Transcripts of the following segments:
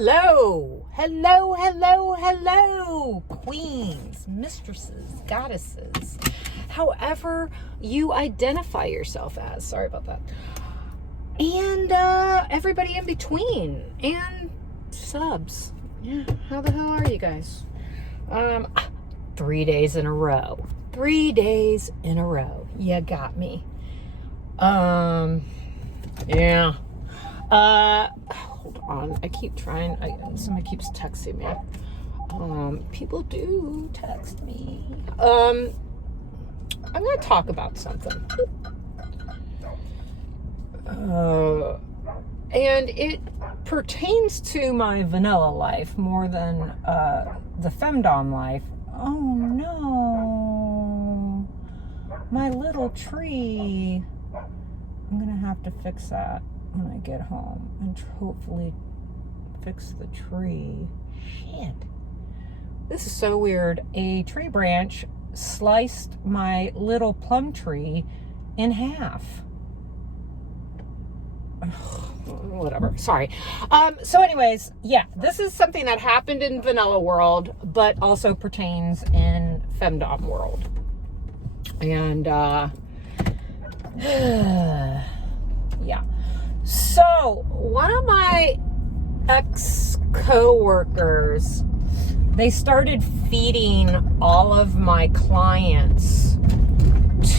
Hello, queens, mistresses, goddesses, however you identify yourself as. Sorry about that. And everybody in between, and subs. Yeah, how the hell are you guys? 3 days in a row. 3 days in a row. You got me. Yeah. Hold on. I keep trying. Somebody keeps texting me. People do text me. I'm going to talk about something. And it pertains to my vanilla life more than the Femdom life. Oh no. My little tree. I'm going to have to fix that when I get home and hopefully fix the tree. Shit. This is so weird. A tree branch sliced my little plum tree in half. Whatever. Sorry. So anyways, yeah, this is something that happened in vanilla world, but also pertains in Femdom world. And, yeah. So one of my ex-coworkers, they started feeding all of my clients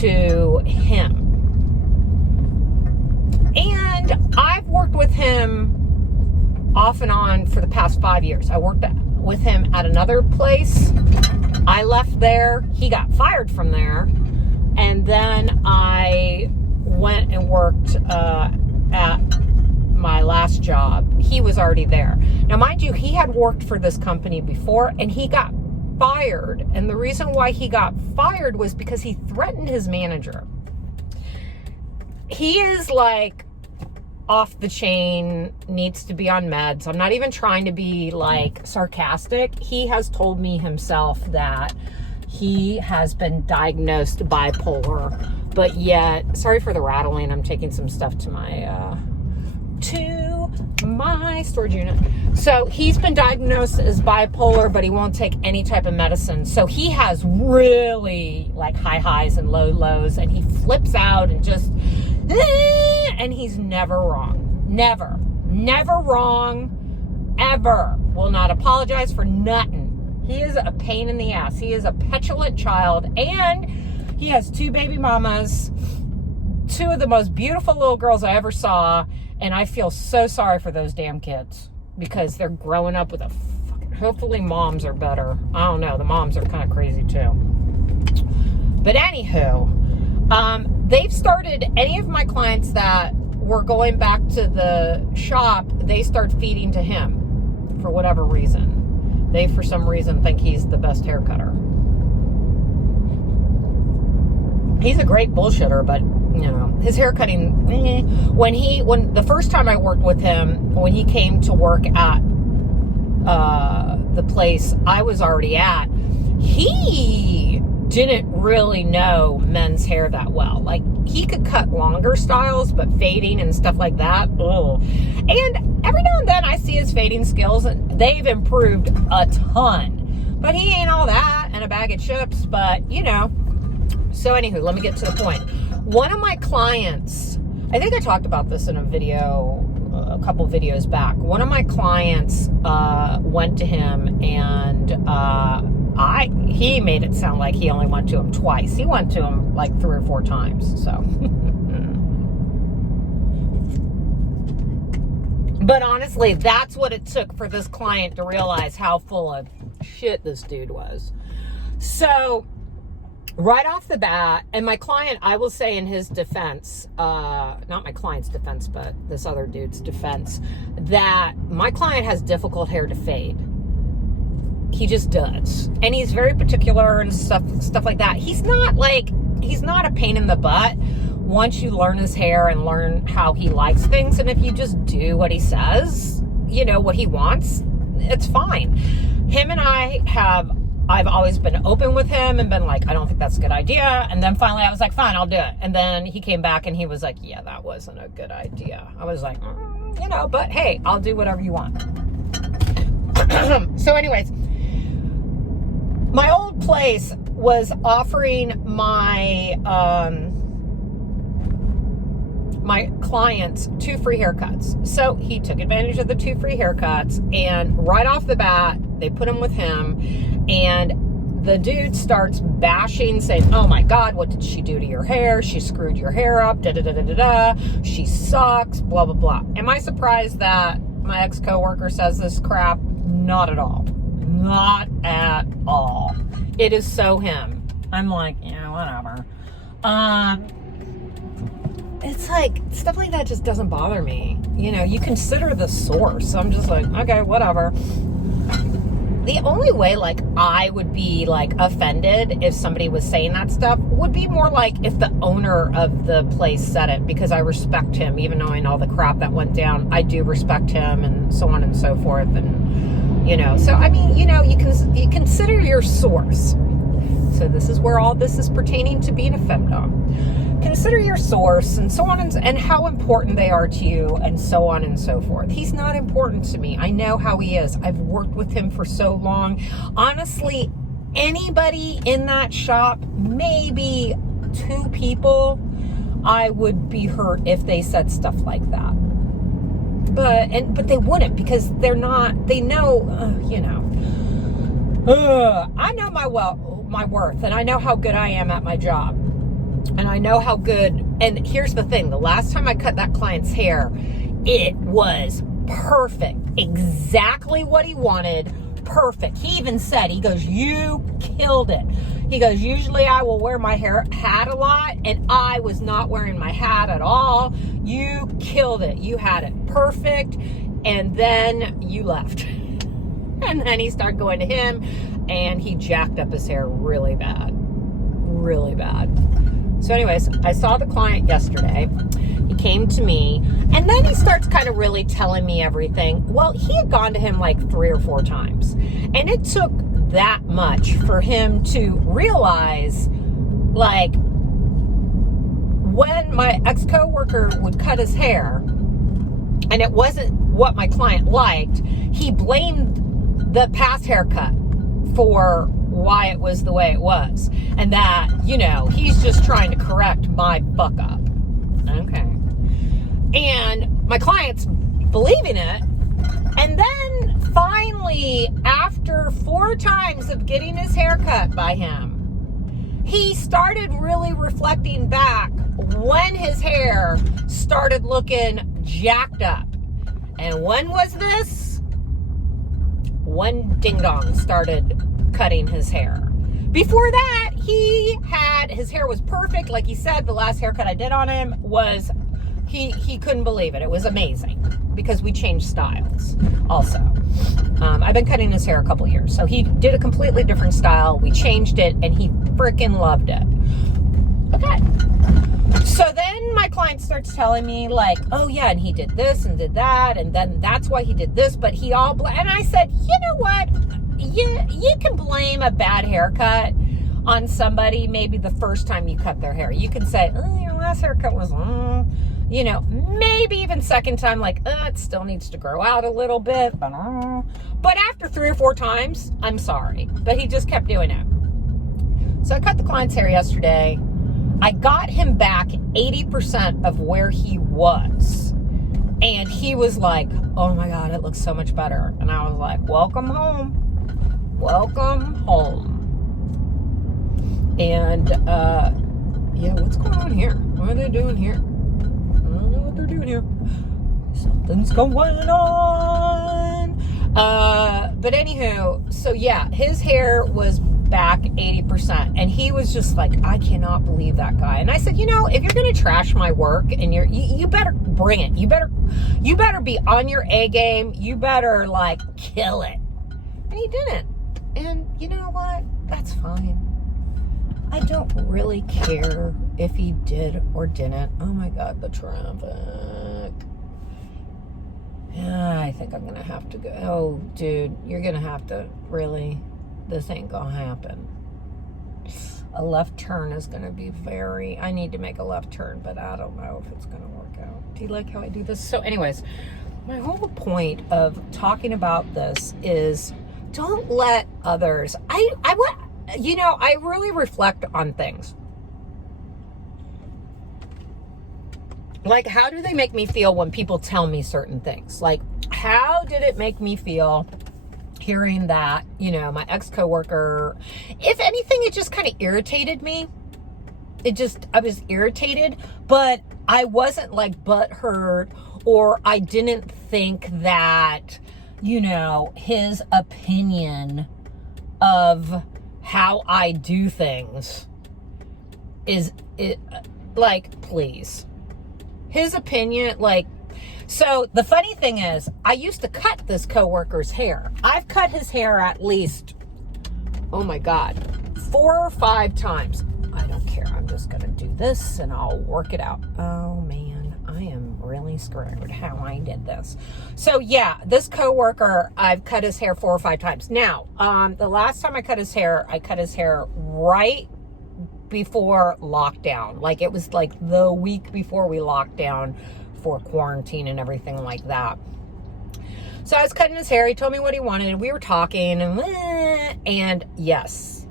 to him. And I've worked with him off and on for the past 5 years. I worked with him at another place. I left there. He got fired from there. And then I went and worked at my last job. He was already there. Now, mind you, he had worked for this company before and he got fired. And the reason why he got fired was because he threatened his manager. He is like off the chain, needs to be on meds. I'm not even trying to be like sarcastic. He has told me himself that he has been diagnosed bipolar, but yet, sorry for the rattling. I'm taking some stuff to my storage unit. So he's been diagnosed as bipolar, but he won't take any type of medicine. So he has really like high highs and low lows, and he flips out and just, and he's never wrong. Never wrong, ever. Will not apologize for nothing. He is a pain in the ass. He is a petulant child, and he has 2 baby mamas, 2 of the most beautiful little girls I ever saw, and I feel so sorry for those damn kids because they're growing up with hopefully moms are better. I don't know. The moms are kind of crazy too. But anywho, they've started, any of my clients that were going back to the shop, they start feeding to him for whatever reason. They, for some reason, think he's the best hair cutter. He's a great bullshitter, but, you know, his hair cutting, when the first time I worked with him, when he came to work at the place I was already at, he didn't really know men's hair that well. Like, he could cut longer styles, but fading and stuff like that, ugh. And every now and then I see his fading skills, and they've improved a ton. But he ain't all that and a bag of chips, but, you know. So anywho, let me get to the point. One of my clients, I think I talked about this in a video, a couple videos back. One of my clients went to him, and he made it sound like he only went to him twice. He went to him like 3 or 4 times, so. But honestly, that's what it took for this client to realize how full of shit this dude was. So, right off the bat, and my client, I will say in his defense, not my client's defense, but this other dude's defense, that my client has difficult hair to fade. He just does. And he's very particular and stuff like that. He's not a pain in the butt once you learn his hair and learn how he likes things. And if you just do what he says, you know, what he wants, it's fine. Him and I've always been open with him and been like, I don't think that's a good idea. And then finally I was like, fine, I'll do it. And then he came back and he was like, yeah, that wasn't a good idea. I was like, you know, but hey, I'll do whatever you want. So anyways, my old place was offering my my clients 2 free haircuts. So he took advantage of the 2 free haircuts, and right off the bat, they put him with him, and the dude starts bashing, saying, oh my God, what did she do to your hair? She screwed your hair up, da da da da da da. She sucks, blah, blah, blah. Am I surprised that my ex-coworker says this crap? Not at all. Not at all. It is so him. I'm like, yeah, whatever. It's like, stuff like that just doesn't bother me. You know, you consider the source. So I'm just like, okay, whatever. The only way, like, I would be, like, offended if somebody was saying that stuff would be more like if the owner of the place said it, because I respect him, even knowing all the crap that went down. I do respect him, and so on and so forth. And, you know, so, I mean, you know, you consider your source. So this is where all this is pertaining to being a femdom. Consider your source, and so on, and how important they are to you, and so on and so forth. He's not important to me. I know how he is. I've worked with him for so long. Honestly, anybody in that shop, maybe 2 people, I would be hurt if they said stuff like that. But they wouldn't, because they're not, they know, you know. I know my worth, and I know how good I am at my job. And I know how good, and here's the thing, the last time I cut that client's hair, it was perfect. Exactly what he wanted. Perfect. He even said, he goes, you killed it. He goes, usually I will wear my hat a lot, and I was not wearing my hat at all. You killed it. You had it perfect. And then you left. And then he started going to him, and he jacked up his hair really bad. Really bad. So anyways, I saw the client yesterday. He came to me, and then he starts kind of really telling me everything. Well, he had gone to him like 3 or 4 times, and it took that much for him to realize, like, when my ex-coworker would cut his hair, and it wasn't what my client liked, he blamed the past haircut for why it was the way it was, and that, you know, he's just trying to correct my fuck up. Okay. And my client's believing it, and then finally, after 4 times of getting his hair cut by him, he started really reflecting back when his hair started looking jacked up. And when was this? When Ding Dong started cutting his hair. Before that, his hair was perfect. Like he said, the last haircut I did on him was, he couldn't believe it. It was amazing, because we changed styles also. I've been cutting his hair a couple years. So he did a completely different style. We changed it, and he freaking loved it. Okay. So then my client starts telling me, like, oh yeah, and he did this and did that, and then that's why he did this, but he all, and I said, you know what? You can blame a bad haircut on somebody maybe the first time you cut their hair. You can say, oh, your last haircut was, you know, maybe even second time, like, it still needs to grow out a little bit, but after 3 or 4 times, I'm sorry. But he just kept doing it. So I cut the client's hair yesterday. I got him back 80% of where he was. And he was like, oh my God, it looks so much better. And I was like, welcome home. Welcome home. And, yeah, what's going on here? What are they doing here? I don't know what they're doing here. Something's going on. But anywho, so yeah, his hair was back 80%, and he was just like, I cannot believe that guy. And I said, you know, if you're going to trash my work, and you better bring it. You better be on your A game. You better, like, kill it. And he didn't. And you know what? That's fine. I don't really care if he did or didn't. Oh my God, the traffic. Yeah, I think I'm going to have to go. Oh, dude, you're going to have to really, this ain't going to happen. A left turn is going to be I need to make a left turn, but I don't know if it's going to work out. Do you like how I do this? So anyways, my whole point of talking about this is don't let others, I really reflect on things. Like, how do they make me feel when people tell me certain things? Like, how did it make me feel hearing that, my ex-coworker, if anything, it just kind of irritated me. I was irritated, but I wasn't like butthurt, or I didn't think that, his opinion of how I do things is it, like, please. His opinion, like, so the funny thing is, I used to cut this coworker's hair. I've cut his hair at least, oh my God, 4 or 5 times. I don't care. I'm just going to do this and I'll work it out. Oh man, I am really screwed how I did this. So yeah, this coworker, I've cut his hair 4 or 5 times. Now, the last time I cut his hair right before lockdown. Like, it was like the week before we locked down for quarantine and everything like that. So I was cutting his hair. He told me what he wanted. We were talking, and yes,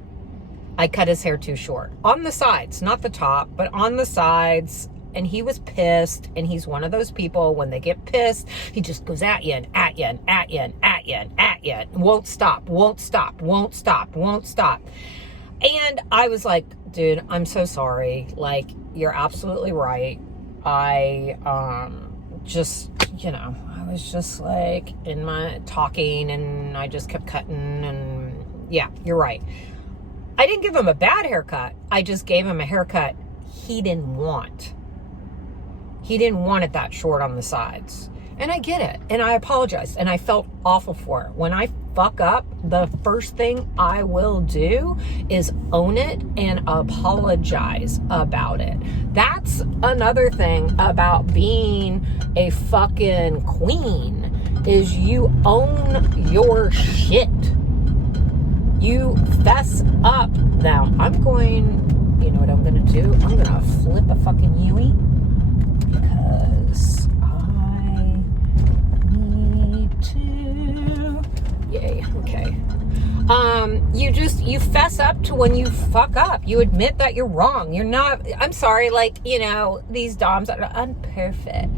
I cut his hair too short. On the sides, not the top, but on the sides. And he was pissed. And he's one of those people, when they get pissed, he just goes at you and at you and at you and at you and at you. Won't stop, won't stop, won't stop, won't stop. And I was like, dude, I'm so sorry. Like, you're absolutely right. I just, I was just like in my talking, and I just kept cutting, and yeah, you're right. I didn't give him a bad haircut. I just gave him a haircut he didn't want. He didn't want it that short on the sides. And I get it. And I apologize. And I felt awful for it. When I fuck up, the first thing I will do is own it and apologize about it. That's another thing about being a fucking queen, is you own your shit. You fess up. Now, I'm going, you know what I'm going to do? I'm going to flip a fucking Yui, because I need to. Yay, okay. You fess up to when you fuck up. You admit that you're wrong. You're not, I'm sorry, like, these doms are unperfect.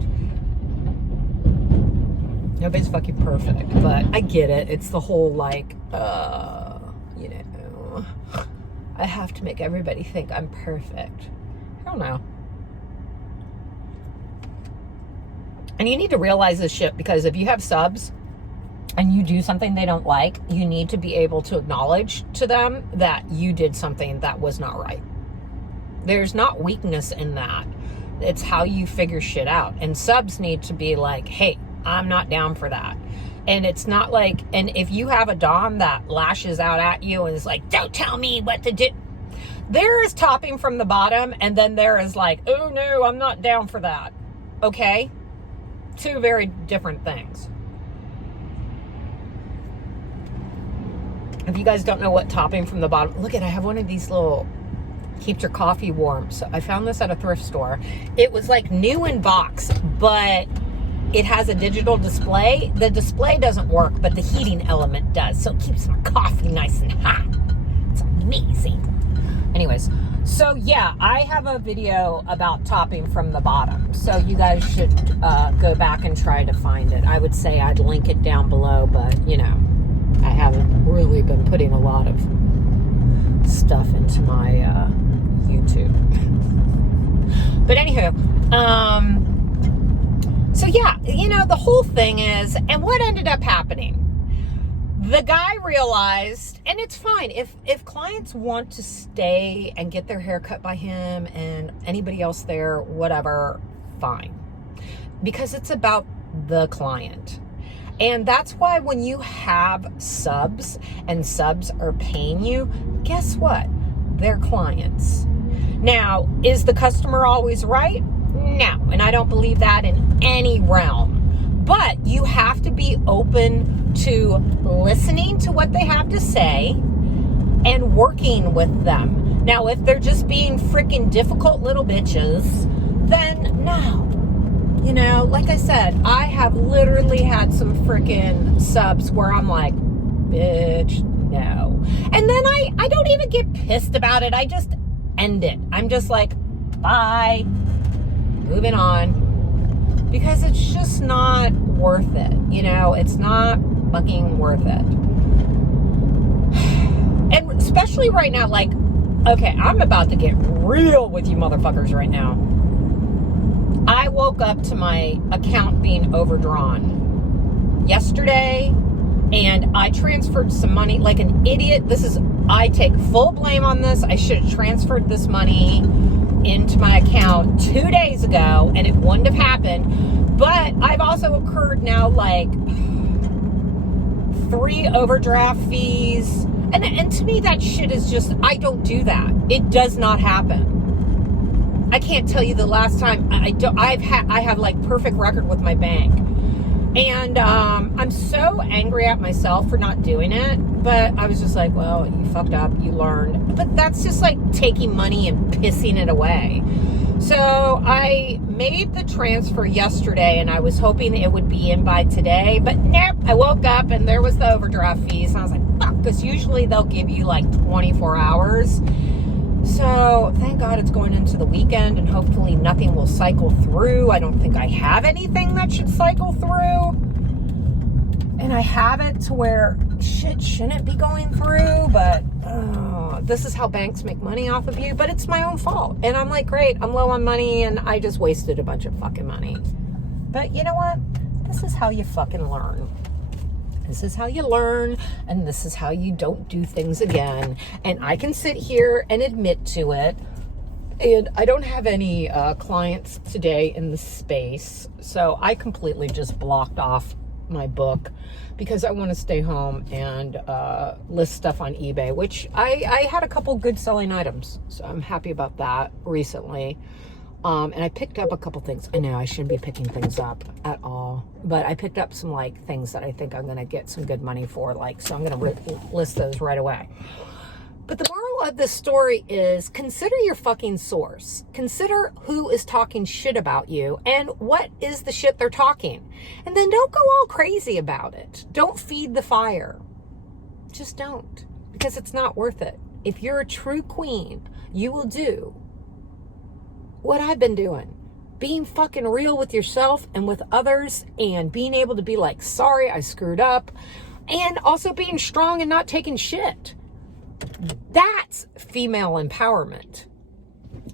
Nobody's fucking perfect, but I get it. It's the whole, like, I have to make everybody think I'm perfect. I don't know. And you need to realize this shit, because if you have subs and you do something they don't like, you need to be able to acknowledge to them that you did something that was not right. There's not weakness in that. It's how you figure shit out. And subs need to be like, hey, I'm not down for that. And it's not like, and if you have a dom that lashes out at you and is like, don't tell me what to do. There is topping from the bottom, and then there is like, oh no, I'm not down for that. Okay? 2 very different things. If you guys don't know what topping from the bottom, look at, I have one of these little keeps your coffee warm. So I found this at a thrift store. It was like new in box, but it has a digital display. The display doesn't work, but the heating element does. So it keeps my coffee nice and hot. It's amazing. Anyways, so yeah, I have a video about topping from the bottom. So you guys should go back and try to find it. I would say I'd link it down below, but I haven't really been putting a lot of stuff into my YouTube. But anywho, so yeah, the whole thing is, and what ended up happening, the guy realized, and it's fine, if clients want to stay and get their hair cut by him and anybody else there, whatever, fine. Because it's about the client. And that's why when you have subs and subs are paying you, guess what? They're clients. Now, is the customer always right? No. And I don't believe that in any realm. But you have to be open to listening to what they have to say and working with them. Now, if they're just being freaking difficult little bitches, then no. You know, like I said, I have literally had some freaking subs where I'm like, bitch, no. And then I don't even get pissed about it. I just end it. I'm just like, bye, moving on. Because it's just not worth it. You know, it's not fucking worth it. And especially right now, like, okay, I'm about to get real with you motherfuckers right now. I woke up to my account being overdrawn yesterday, and I transferred some money like an idiot. I take full blame on this. I should have transferred this money into my account 2 days ago, and it wouldn't have happened. But I've also incurred now like 3 overdraft fees. And to me, that shit is just, I don't do that. It does not happen. I can't tell you the last time I have like perfect record with my bank. And I'm so angry at myself for not doing it. But I was just like, well, you fucked up, you learned. But that's just like taking money and pissing it away. So I made the transfer yesterday, and I was hoping it would be in by today. But nope, I woke up and there was the overdraft fees. And I was like, fuck, because usually they'll give you like 24 hours. So thank God it's going into the weekend, and hopefully nothing will cycle through. I don't think I have anything that should cycle through. And I have it to where shit shouldn't be going through, but this is how banks make money off of you. But it's my own fault. And I'm like, great, I'm low on money, and I just wasted a bunch of fucking money. But you know what? This is how you fucking learn. This is how you learn, and this is how you don't do things again. And I can sit here and admit to it. And I don't have any clients today in the space, so I completely just blocked off my book because I want to stay home and list stuff on eBay, which I had a couple good selling items, so I'm happy about that recently. And I picked up a couple things. I know I shouldn't be picking things up at all, but I picked up some like things that I think I'm going to get some good money for, like, so I'm going to list those right away. But the moral of this story is consider your fucking source. Consider who is talking shit about you and what is the shit they're talking. And then don't go all crazy about it. Don't feed the fire. Just don't, because it's not worth it. If you're a true queen, you will do what I've been doing, being fucking real with yourself and with others, and being able to be like, sorry, I screwed up, and also being strong and not taking shit. That's female empowerment.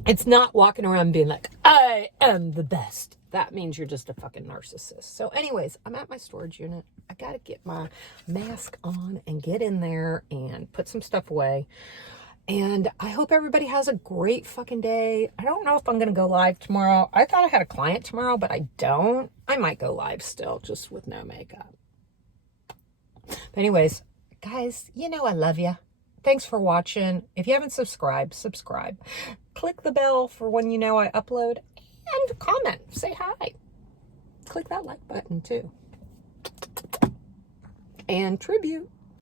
It's not walking around being like, I am the best. That means you're just a fucking narcissist. So anyways, I'm at my storage unit. I got to get my mask on and get in there and put some stuff away. And I hope everybody has a great fucking day. I don't know if I'm going to go live tomorrow. I thought I had a client tomorrow, but I don't. I might go live still, just with no makeup. But anyways, guys, you know I love you. Thanks for watching. If you haven't subscribed, subscribe. Click the bell for when you know I upload. And comment. Say hi. Click that like button too. And tribute.